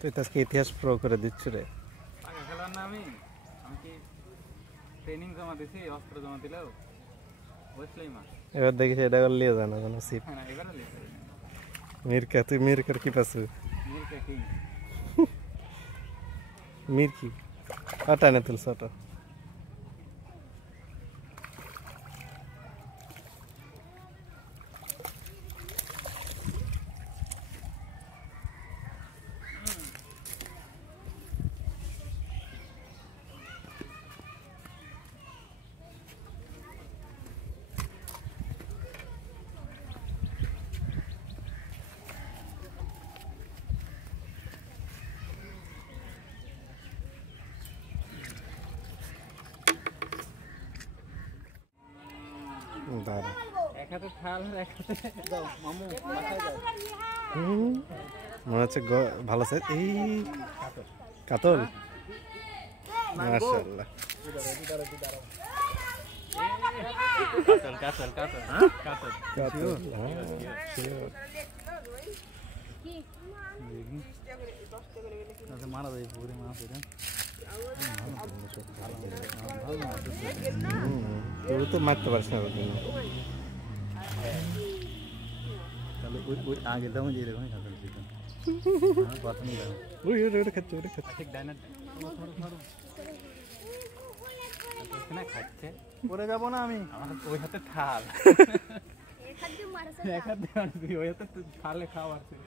তুই তো আজকে ইতিহাস প্রো করে দিচ্ছ রে। আগে খেলার না আমি কি ট্রেনিং জমা দিছি, অস্ত্র জমা দিলেও বুঝলেই মা। এবার দেখিস এটা করলে জানা জানো সিপ হ্যাঁ এবারে লিখে মিরকা, তুই মিরকার কি পাচ্ছিস? মিরকে কি মির কি টানে তুলছ ওটা। দাঁড়া এক হাতে থাল আর এক হাতে দাও মামু মাথায় দাও। মনে হচ্ছে ভালো সাইজ। এই কাতল মাশাআল্লাহ। কাতল কাতল কাতল কাতল কাতল শিওর। মারা যায় পুরো মাছ এটা। তুই তো মারতে পারিস না তাহলে ওই আগে দাও যে এরকম কাতল দিতাম। প্রথমে দাও ওই ওটা খাচ্ছে ওটা খাচ্ছে। ঠিক ডাইনার না খাচ্ছে পরে যাবো না আমি। আমার ওই হাতে থাল এক হাতে মারছি, ওই হাতে থালে খাওয়ার ছিল।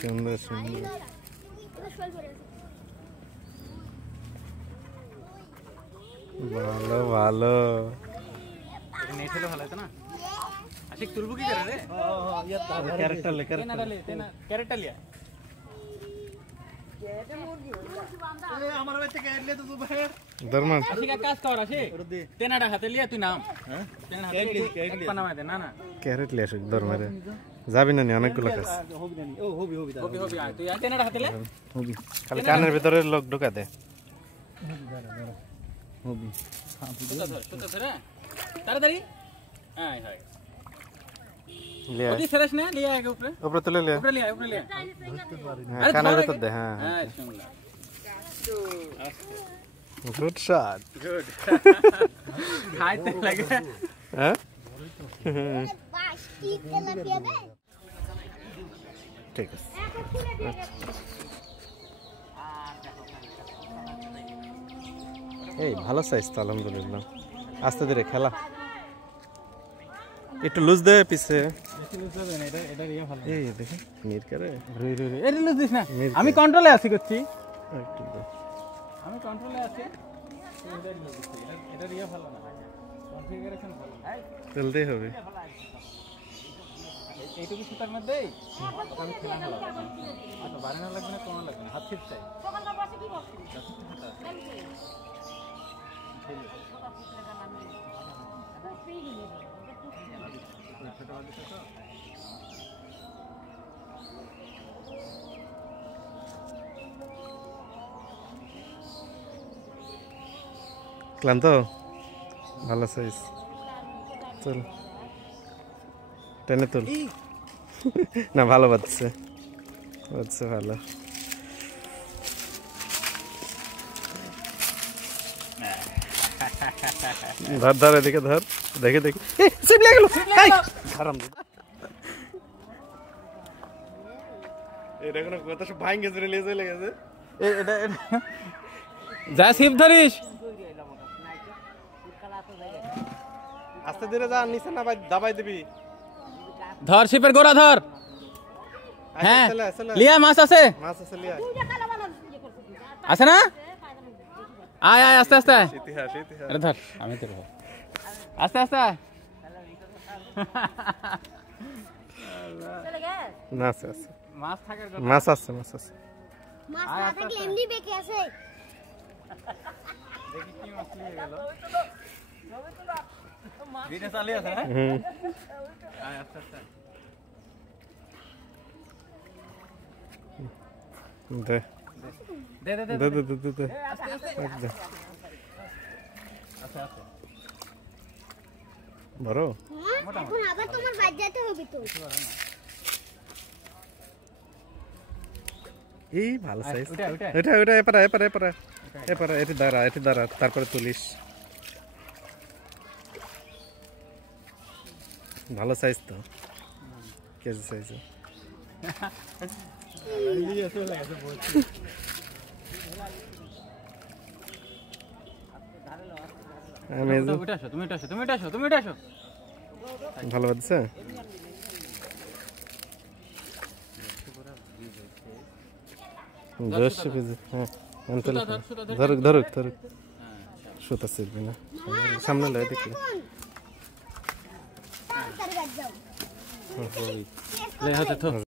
সুন্দর সুন্দর। ভালো ভালো। নেট হলে ভালো হতো না। আশিক তুলবো কি করে রে? ক্যারেক্টার লে ক্যারেক্টার লিয়া আমার বাচ্চা ক্যারেক্টার লিয়া তো ভাই দরমান আশিক এক কাজ কর। আশিক তেনাটা হাতে লিয়া তুই নাম। হ্যাঁ তেনা হাতে এক পানা মার দে। না না ক্যারেট লে আসুক দরমারে যাবি না নি অনেকগুলো কাজ হবি তুই তেনাটা হাতে লে হবি। খালি কানের ভিতরে লোক ঢোকা দে হবি। তাড়াতাড়ি হ্যাঁ হ্যাঁ লিয়া ওদি সরেশ না লিয়া আগে উপরে উপরে তুলে লিয়া। উপরে লিয়া উপরে লিয়া হ্যাঁ কানের ভিতর দে। হ্যাঁ হ্যাঁ শুনলা গুড শট। গুড খাইতে লাগে। হ্যাঁ ঠিক আছে। এই ভালো সাইজ তো আলহামদুলিল্লাহ। আস্তে ধীরে খেলা একটু লুজ দে পিছে। এই দেখি মিরকারে এটা লুজ দিস না। আমি কন্ট্রোলে আছি করছি। একটু দে। আমি কন্ট্রোলে আছি। এটা রিয়া ভালো না। কনফিগারেশন ভালো। চলতেই হবে। এইটুকু সুতার মধ্যে আমি খেলা ভালো। আচ্ছা বাড়ি না লাগবে না কোনো লাগবে না। হাত ফিট চাই। ক্লান্ত ভালো সাইজ। চল টেনে তুল। না ভালো বাজছে বাজছে ভালো। ধর ধর এদিকে ধর দেখে দেখি সিবলে গেল হারাম। এটা কোনো কথা সব ভাঙ্গে চলে নিয়ে চলে গেছে। এটা যা শিব ধরিস। আস্তে ধীরে যা নিচে না দাবাই দিবি। ধর শিপের গোড়া ধর। হ্যাঁ লিয়া মাছ আছে। মাছ আছে লিয়া আছে না? আয় আয় আস্তে আস্তে। ইতিহাস ইতিহাস। আরে ধর আমি তো আস্তে আস্তে। মাছ আছে মাছ থাকার কথা। মাছ আছে মাছ আছে। মাছ না থাকলে এমনি বেঁকে আছে। দেখি কি মাছ নিয়ে গেল। ভিডিও চালিয়ে আছে না? আয় আস্তে আস্তে। দে দে দে দে দে দে দে দে দে দে। আচ্ছা আচ্ছা বড় হ্যাঁ, এখন আবার তোমার বাড়ি যেতে হবে তো। এই ভালো সাইজ ওটা ওটা এটা এটা এপারে এপারে এপারে এপারে এটি দাঁড়া তারপরে তুলিস ভালো সাইজ তো কেজি সাইজ আমি এই যে ওটা আসো তুমি এটা আসো তুমি এটা আসো তুমি এটা আসো ভালো বাজছে দেড়শো কেজি হ্যাঁ আনতে ধরুক ধরুক ধরুক সুতা ছিড়বি না সামনে লয় দেখলে তাড়াতাড়ি বাড়ি যাও। লে হাতে থো